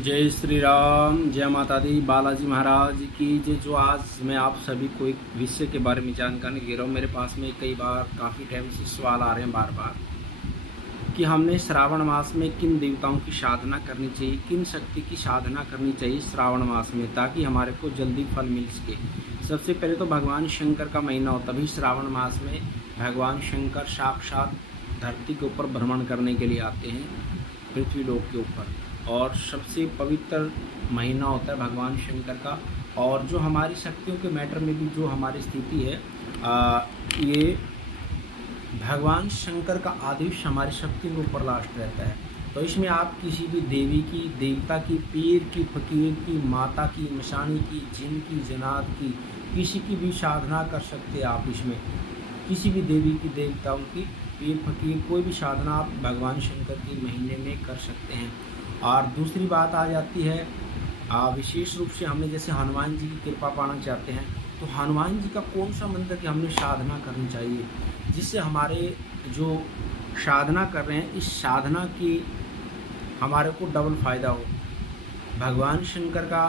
जय श्री राम, जय माता दी, बालाजी महाराज की जय। जो आज मैं आप सभी को एक विषय के बारे में जानकारी दे रहा हूँ। मेरे पास में कई बार काफ़ी टाइम से सवाल आ रहे हैं बार बार कि हमने श्रावण मास में किन देवताओं की साधना करनी चाहिए, किन शक्ति की साधना करनी चाहिए श्रावण मास में, ताकि हमारे को जल्दी फल मिल सके। सबसे पहले तो भगवान शंकर का महीना होता भी श्रावण मास में भगवान शंकर साक्षात धरती के ऊपर भ्रमण करने के लिए आते हैं, पृथ्वी लोक के ऊपर। और सबसे पवित्र महीना होता है भगवान शंकर का। और जो हमारी शक्तियों के मैटर में भी जो हमारी स्थिति है, ये भगवान शंकर का आदेश हमारी शक्तियों के ऊपर लास्ट रहता है। तो इसमें आप किसी भी देवी की, देवता की, पीर की, फकीर की, माता की, मशानी की, जिन की, जनात की, किसी की भी साधना कर सकते हैं आप। इसमें किसी भी देवी की, देवताओं की, पीर फकीर, कोई भी साधना आप भगवान शंकर के महीने में कर सकते हैं। और दूसरी बात आ जाती है, विशेष रूप से हमने जैसे हनुमान जी की कृपा पाना चाहते हैं, तो हनुमान जी का कौन सा मंत्र की हमने साधना करनी चाहिए, जिससे हमारे जो साधना कर रहे हैं, इस साधना की हमारे को डबल फायदा हो, भगवान शंकर का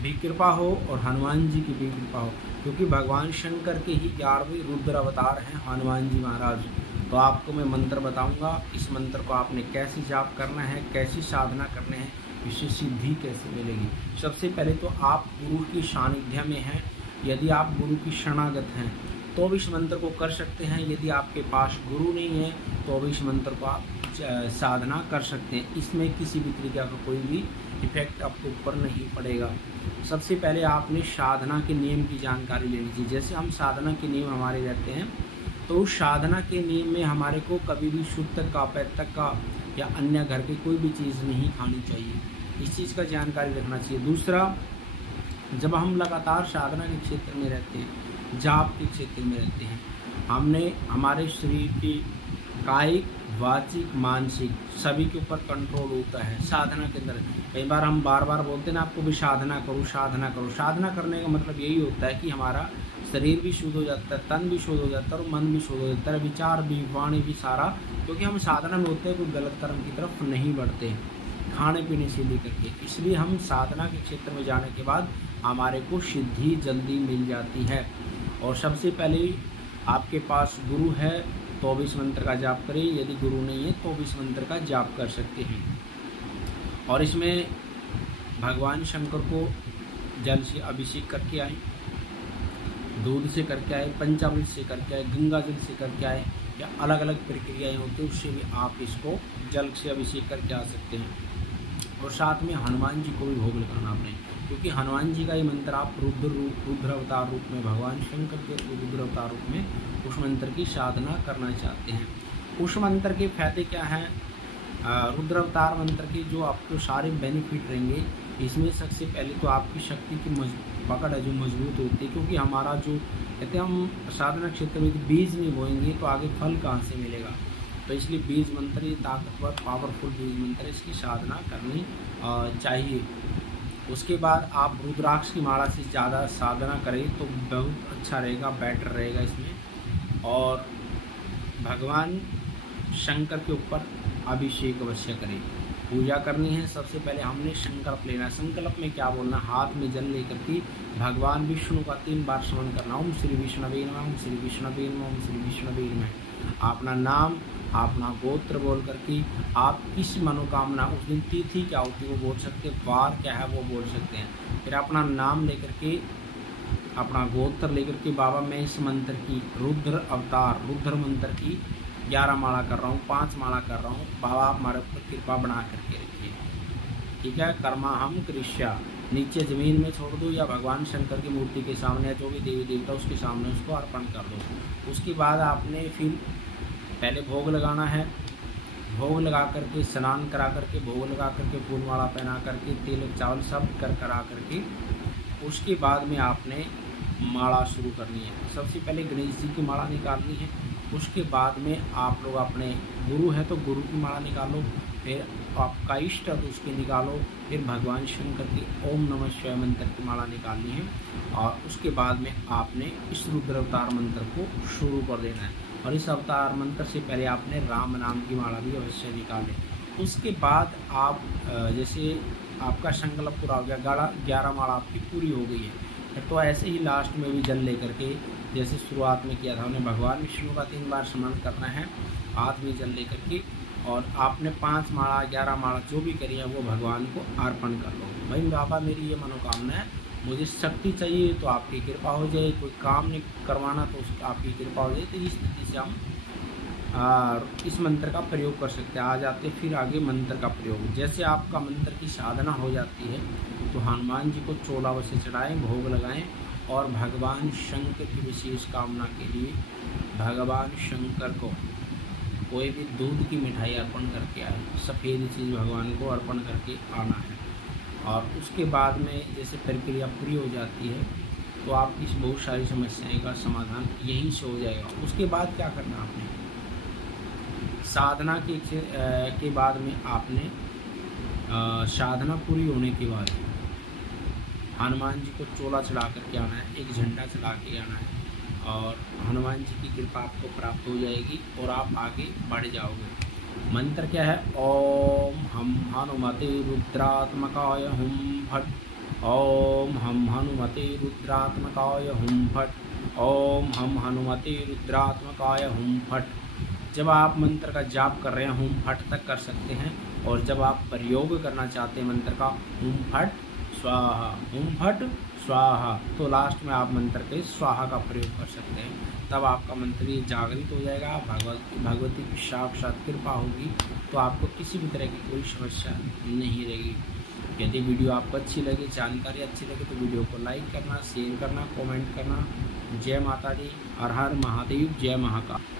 भी कृपा हो और हनुमान जी की भी कृपा हो। क्योंकि भगवान शंकर के ही 11वें रुद्र अवतार हैं हनुमान जी महाराज। तो आपको मैं मंत्र बताऊंगा, इस मंत्र को आपने कैसे जाप करना है, कैसी साधना करने हैं, इससे सिद्धि कैसे मिलेगी। सबसे पहले तो आप गुरु की सानिध्य में हैं, यदि आप गुरु की शरणागत हैं तो भी इस मंत्र को कर सकते हैं। यदि आपके पास गुरु नहीं है तो भी इस मंत्र को आप साधना कर सकते हैं। इसमें किसी भी तरीके का कोई भी इफेक्ट आपके ऊपर नहीं पड़ेगा। सबसे पहले आपने साधना के नियम की जानकारी लेनी चाहिए। जैसे हम साधना के नियम हमारे रहते हैं, तो उस साधना के नियम में हमारे को कभी भी शुद्ध तक का, पैतक का या अन्य घर की कोई भी चीज़ नहीं खानी चाहिए। इस चीज़ का जानकारी रखना चाहिए। दूसरा, जब हम लगातार साधना के क्षेत्र में रहते हैं, जाप के क्षेत्र में रहते हैं, हमने हमारे शरीर की कायिक, वाचिक, मानसिक सभी के ऊपर कंट्रोल होता है साधना के अंदर। कई बार हम बार बार बोलते हैं ना, आपको भी साधना करो, साधना करो। साधना करने का मतलब यही होता है कि हमारा शरीर भी शुद्ध हो जाता है, तन भी शुद्ध हो जाता है और मन भी शुद्ध हो जाता है, विचार भी, वाणी भी, सारा। क्योंकि हम साधना में होते हैं, कोई गलत कर्म की तरफ नहीं बढ़ते, खाने पीने से लेकर के। इसलिए हम साधना के क्षेत्र में जाने के बाद हमारे को सिद्धि जल्दी मिल जाती है। और सबसे पहले आपके पास गुरु है तो भी इस मंत्र का जाप करें, यदि गुरु नहीं है तो भी इस मंत्र का जाप कर सकते हैं। और इसमें भगवान शंकर को जल से अभिषेक करके आए, दूध से करके आए, पंचामृत से करके आए, गंगा जल से करके आए, या अलग अलग प्रक्रियाएं होती हैं, उससे भी आप इसको जल से अभिषेक करके आ सकते हैं। और साथ में हनुमान जी को भी भोग लगाना आपने, क्योंकि हनुमान जी का ये मंत्र आप रुद्र अवतार रूप में, भगवान शंकर के रुद्र अवतार रूप में उस मंत्र की साधना करना चाहते हैं। उस मंत्र के फायदे क्या हैं? रुद्र अवतार मंत्र के जो आपको सारे बेनिफिट रहेंगे, इसमें सबसे पहले तो आपकी शक्ति की पकड़ है जो मजबूत होती है। क्योंकि हमारा जो कहते हैं, हम साधना क्षेत्र में बीज नहीं बोएंगे तो आगे फल कहाँ से मिलेगा। तो इसलिए बीज मंत्र, ये ताकतवर पावरफुल बीज मंत्र, इसकी साधना करनी चाहिए। उसके बाद आप रुद्राक्ष की माला से ज़्यादा साधना करें तो बहुत अच्छा रहेगा, बेटर रहेगा इसमें। और भगवान शंकर के ऊपर अभिषेक अवश्य करें, पूजा करनी है। सबसे पहले हमने संकल्प लेना है। संकल्प में क्या बोलना? हाथ में जल लेकर के भगवान विष्णु का 3 बार स्मरण करना। ओम श्री विष्णवे नमः, ओम श्री विष्णवे नमः, ओम श्री विष्णवे नमः। अपना नाम, अपना गोत्र बोल करके आप किस मनोकामना, उस दिन तिथि क्या होती है वो बोल सकते हैं, वार क्या है वो बोल सकते हैं। फिर अपना नाम लेकर के, अपना गोत्र लेकर के, बाबा मैं इस मंत्र की, रुद्र अवतार, रुद्र मंत्र की 11 माला कर रहा हूँ, 5 माला कर रहा हूँ, बाबा आप हमारे ऊपर कृपा बना करके रखिए। ठीक है। कर्मा हम कृष्या, नीचे ज़मीन में छोड़ दो या भगवान शंकर की मूर्ति के सामने, जो भी देवी देवता उसके सामने उसको अर्पण कर दो। उसके बाद आपने फिर पहले भोग लगाना है। भोग लगा करके, स्नान करा करके, भोग लगा करके, फूल माला पहना करके, तेल चावल सब करा करके, उसके बाद में आपने माला शुरू करनी है। सबसे पहले गणेश जी की माला निकालनी है। उसके बाद में आप लोग अपने गुरु है तो गुरु की माला निकालो, फिर आपका इष्ट है तो उसकी निकालो, फिर भगवान शंकर की ओम नमः शिवाय मंत्र की माला निकालनी है। और उसके बाद में आपने इस रुद्र अवतार मंत्र को शुरू कर देना है। और इस अवतार मंत्र से पहले आपने राम नाम की माला भी अवश्य निकालें। उसके बाद आप जैसे आपका संकल्प पूरा हो गया, 11 माला आपकी पूरी हो गई है, तो ऐसे ही लास्ट में भी जल लेकर के जैसे शुरुआत में किया था, उन्हें भगवान विष्णु का 3 बार स्मरण करना है हाथ में जल लेकर के, और आपने 5 माला 11 माला जो भी करी है वो भगवान को अर्पण कर लो। भाई बाबा मेरी ये मनोकामना है, मुझे शक्ति चाहिए तो आपकी कृपा हो जाए, कोई काम नहीं करवाना तो आपकी कृपा हो जाए। तो इस स्थिति से हम इस मंत्र का प्रयोग कर सकते हैं। आ जाते फिर आगे मंत्र का प्रयोग। जैसे आपका मंत्र की साधना हो जाती है तो हनुमान जी को चोला वैसे चढ़ाएं, भोग लगाएं, और भगवान शंकर की विशेष कामना के लिए भगवान शंकर को कोई भी दूध की मिठाई अर्पण करके आए, सफ़ेद चीज़ भगवान को अर्पण करके आना है। और उसके बाद में जैसे प्रक्रिया पूरी हो जाती है तो आपकी बहुत सारी समस्याएं का समाधान यहीं से हो जाएगा। उसके बाद क्या करना आपने, साधना के बाद में आपने साधना पूरी होने के बाद हनुमान जी को चोला चढ़ा करके आना है, एक झंडा चढ़ा के आना है, और हनुमान जी की कृपा आपको प्राप्त हो जाएगी और आप आगे बढ़ जाओगे। मंत्र क्या है, ओम हम हनुमते रुद्रात्मकाय हुम फट, ओम हम हनुमते रुद्रात्मकाय हुम फट, ओम हम हनुमते रुद्रात्मकाय हुम फट। जब आप मंत्र का जाप कर रहे हैं हुम फट तक कर सकते हैं, और जब आप प्रयोग करना चाहते हैं मंत्र का हुम फट स्वाहा, हुम फट स्वाहा, तो लास्ट में आप मंत्र के स्वाहा का प्रयोग कर सकते हैं। तब आपका मंत्र ये जागृत हो जाएगा, भगवती की साक्षात कृपा होगी, तो आपको किसी भी तरह की कोई समस्या नहीं रहेगी। यदि वीडियो आपको अच्छी लगे, जानकारी अच्छी लगे, तो वीडियो को लाइक करना, शेयर करना, कमेंट करना। जय माता दी, हर हर महादेव, जय महाकाल।